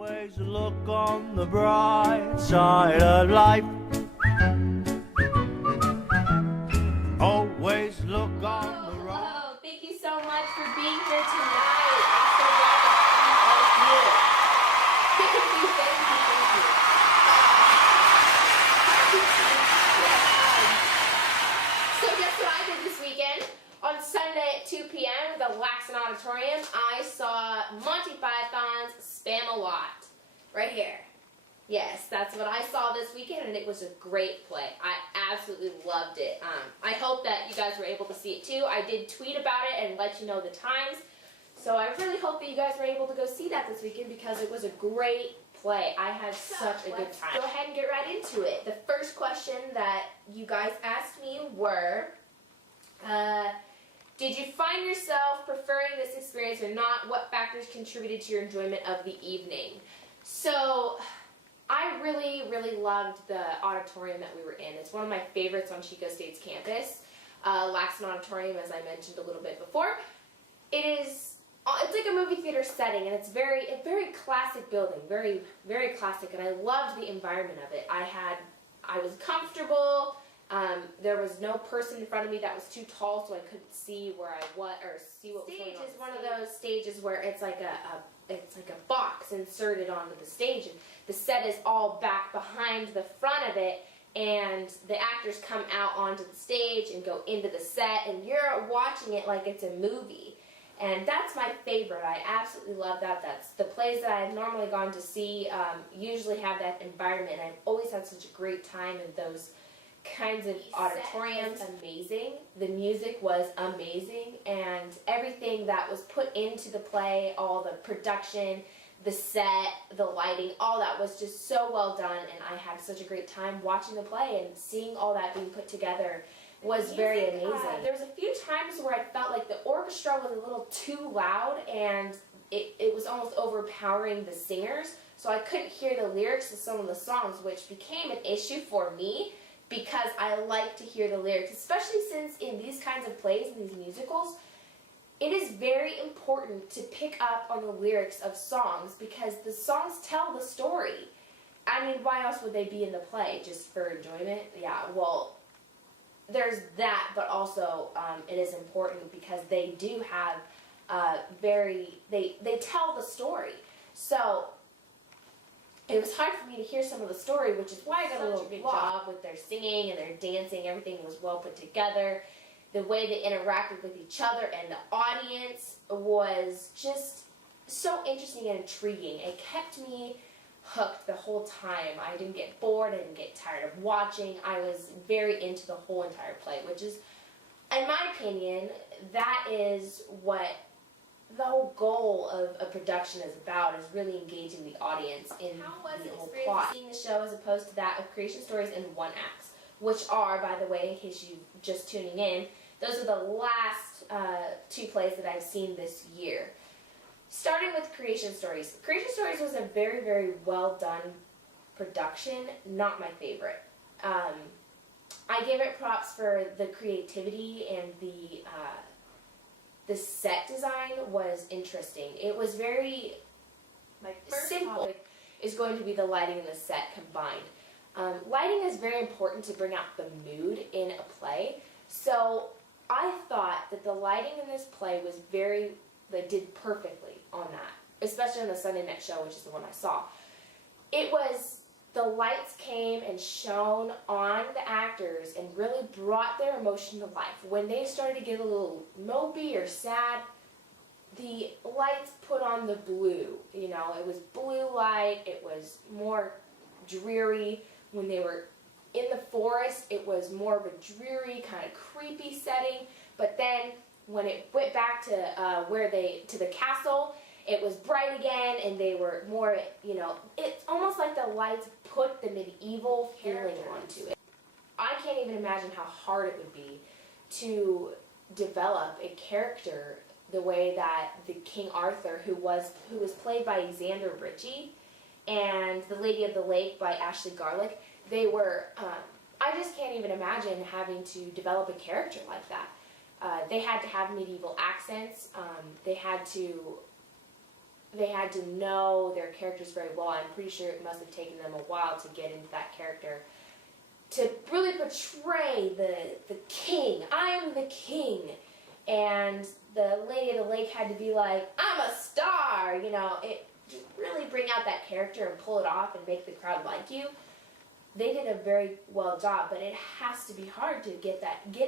Always look on the bright side of life. Always look on the right. Hello, thank you so much for being here tonight. I'm so glad to see all of you. Thank you. So guess what I did this weekend? On Sunday at 2 p.m. at the Laxton Auditorium, I saw Monty Python's Spamalot. Right here. Yes, that's what I saw this weekend, and it was a great play. I absolutely loved it. I hope that you guys were able to see it too. I did tweet about it and let you know the times. So I really hope that you guys were able to go see that this weekend because it was a great play. I had such a good time. Go ahead and get right into it. The first question that you guys asked me were, did you find yourself preferring this experience or not? What factors contributed to your enjoyment of the evening? So, I really, really loved the auditorium that we were in. It's one of my favorites on Chico State's campus. Laxton Auditorium, as I mentioned a little bit before. It's like a movie theater setting, and it's a very classic building, very, very classic, and I loved the environment of it. I was comfortable. There was no person in front of me that was too tall, so I couldn't see where I was or see what was going on. Stage is one of those stages where it's like a box inserted onto the stage, and the set is all back behind the front of it, and the actors come out onto the stage and go into the set, and you're watching it like it's a movie. And that's my favorite. I absolutely love that. That's the plays that I've normally gone to see usually have that environment. I've always had such a great time in those kinds of auditoriums. Amazing. The music was amazing, and everything that was put into the play, all the production, the set, the lighting, all that was just so well done, and I had such a great time watching the play and seeing all that being put together was very amazing. There was a few times where I felt like the orchestra was a little too loud, and it was almost overpowering the singers, so I couldn't hear the lyrics of some of the songs, which became an issue for me because I like to hear the lyrics, especially since in these kinds of plays and these musicals, it is very important to pick up on the lyrics of songs because the songs tell the story. I mean, why else would they be in the play? Just for enjoyment? Yeah, well, there's that, but also it is important because they do have they tell the story. So it was hard for me to hear some of the story, which is why I got a little good job with their singing and their dancing. Everything was well put together. The way they interacted with each other and the audience was just so interesting and intriguing. It kept me hooked the whole time. I didn't get bored. I didn't get tired of watching. I was very into the whole entire play, which is, in my opinion, that is what the whole goal of a production is about, is really engaging the audience in the whole plot. Seeing the show as opposed to that of Creation Stories and One Acts, which are, by the way, in case you're just tuning in, those are the last two plays that I've seen this year. Starting with Creation Stories. Creation Stories was a very, very well done production, not my favorite. I give it props for the creativity, and the set design was interesting. It was very simple. Is going to be the lighting and the set combined. Lighting is very important to bring out the mood in a play. So I thought that the lighting in this play was they did perfectly on that, especially on the Sunday night show, which is the one I saw. It was, the lights came and shone on the actors and really brought their emotion to life. When they started to get a little mopey or sad, the lights put on the blue. You know, it was blue light, it was more dreary. When they were in the forest, it was more of a dreary, kind of creepy setting, but then when it went back to to the castle, it was bright again, and they were more, you know, it's almost like the lights put the medieval feeling onto it. I can't even imagine how hard it would be to develop a character the way that the King Arthur, who was played by Xander Ritchie, and the Lady of the Lake by Ashley Garlick, they were, I just can't even imagine having to develop a character like that. They had to have medieval accents. They had to they had to know their characters very well. I'm pretty sure it must have taken them a while to get into that character, to really portray the king. I am the king. And the Lady of the Lake had to be like, I'm a star, you know, to really bring out that character and pull it off and make the crowd like you. They did a very well job, but it has to be hard to get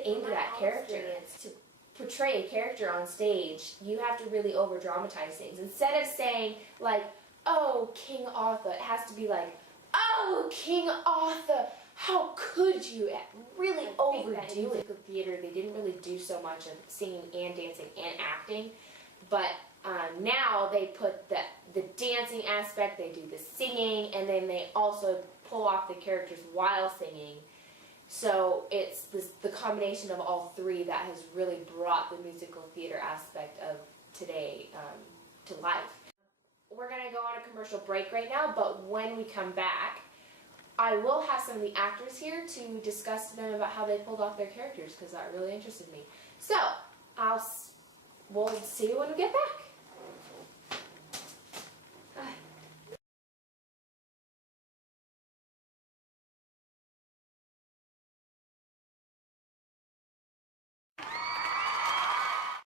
into that character. And to portray a character on stage, you have to really over dramatize things. Instead of saying like, oh, King Arthur, it has to be like, oh, King Arthur, how could you? Really overdo it. In musical theater, they didn't really do so much of singing and dancing and acting, but now they put the dancing aspect, they do the singing, and then they also pull off the characters while singing. So it's the combination of all three that has really brought the musical theater aspect of today to life. We're going to go on a commercial break right now, but when we come back, I will have some of the actors here to discuss to them about how they pulled off their characters, because that really interested me. So, we'll see you when we get back.